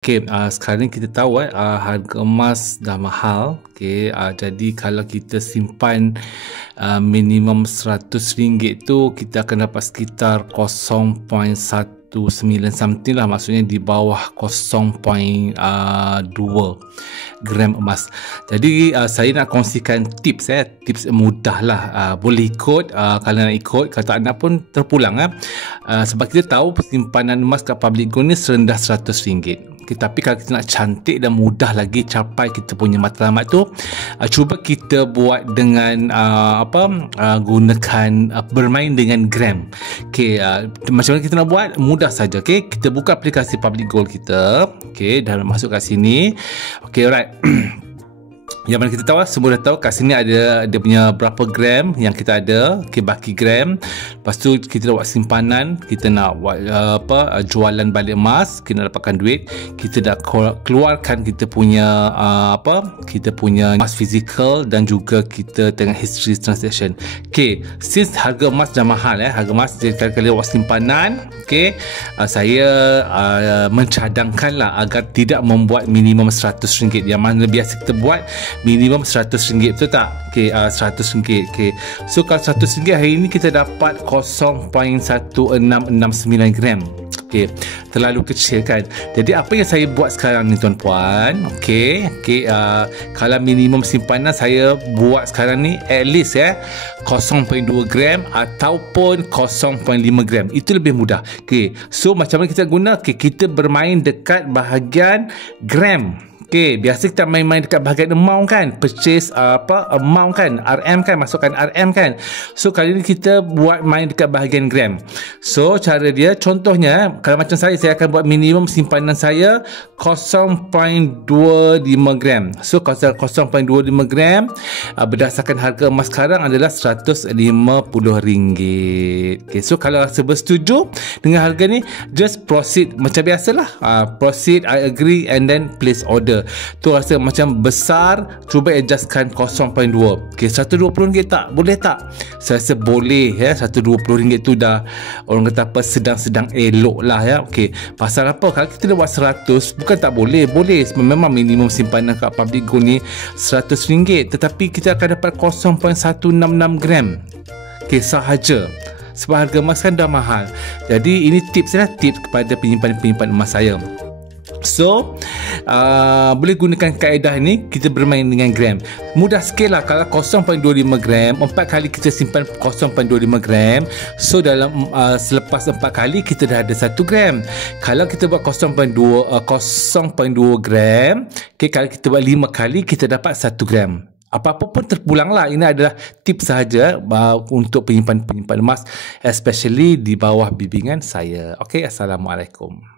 Okey, sekarang ni kita tahu harga emas dah mahal. Okey, jadi kalau kita simpan minimum RM100 tu, kita akan dapat sekitar 0.19 something lah, maksudnya di bawah 0.2 gram emas. Jadi saya nak kongsikan tips tips mudah lah. Boleh ikut, kalau nak ikut, kalau tak nak pun terpulang sebab kita tahu simpanan emas kat public gold ni serendah RM100. Okay, tapi kalau kita nak cantik dan mudah lagi capai kita punya matlamat tu, cuba kita buat dengan gunakan bermain dengan gram. Okay, macam mana kita nak buat? Mudah saja. Okay, kita buka aplikasi public gold kita. Okay, dah masuk kat sini. Okay, alright. Yang mana kita tahu, semua dah tahu kat sini ada dia punya berapa gram yang kita ada. Okay, baki gram. Lepas tu kita buat simpanan, kita nak buat jualan balik emas, kita nak dapatkan duit, kita dah keluarkan kita punya kita punya emas fizikal, dan juga kita tengok history transaction. Okay, since harga emas dah mahal harga emas, jadi kali-kali buat simpanan, okay, saya mencadangkan lah agar tidak membuat minimum RM100, yang mana biasa kita buat minimum RM100, betul tak? Okay, RM100. Okay, so kalau RM100 hari ini kita dapat 0.1669 gram. Okay, terlalu kecil kan? Jadi apa yang saya buat sekarang ni tuan-puan, okay, kalau minimum simpanan saya buat sekarang ni at least 0.2 gram ataupun 0.5 gram. Itu lebih mudah. Okay, so macam mana kita guna? Okay, kita bermain dekat bahagian gram. Okay, biasa kita main-main dekat bahagian amount kan, purchase amount kan, RM kan, masukkan RM kan. So kali ni kita buat main dekat bahagian gram. So cara dia, contohnya kalau macam saya akan buat minimum simpanan saya 0.25 gram. So 0.25 gram berdasarkan harga emas sekarang adalah RM150. Okay, so kalau rasa bersetuju dengan harga ni, just proceed macam biasalah. Proceed, I agree, and then place order. Tu rasa macam besar, cuba adjustkan 0.2. Okay, RM120 tak? Boleh tak? Saya rasa boleh RM120 tu dah, orang kata apa, sedang-sedang elok lah Okay, pasal apa? Kalau kita dah buat 100, bukan tak boleh. Boleh, memang minimum simpanan kat public gold ni RM100, tetapi kita akan dapat 0.166 gram. Okay, sahaja. Sebab harga emas kan dah mahal. Jadi ini tips kepada penyimpan-penyimpan emas saya. So boleh gunakan kaedah ni, kita bermain dengan gram. Mudah sikit lah. Kalau 0.25 gram, 4 kali kita simpan 0.25 gram. So dalam selepas 4 kali kita dah ada 1 gram. Kalau kita buat 0.2 gram, okay, kalau kita buat 5 kali kita dapat 1 gram. Apa-apa pun terpulang lah. Ini adalah tips sahaja untuk penyimpan-penyimpan emas, especially di bawah bimbingan saya. Okay, Assalamualaikum.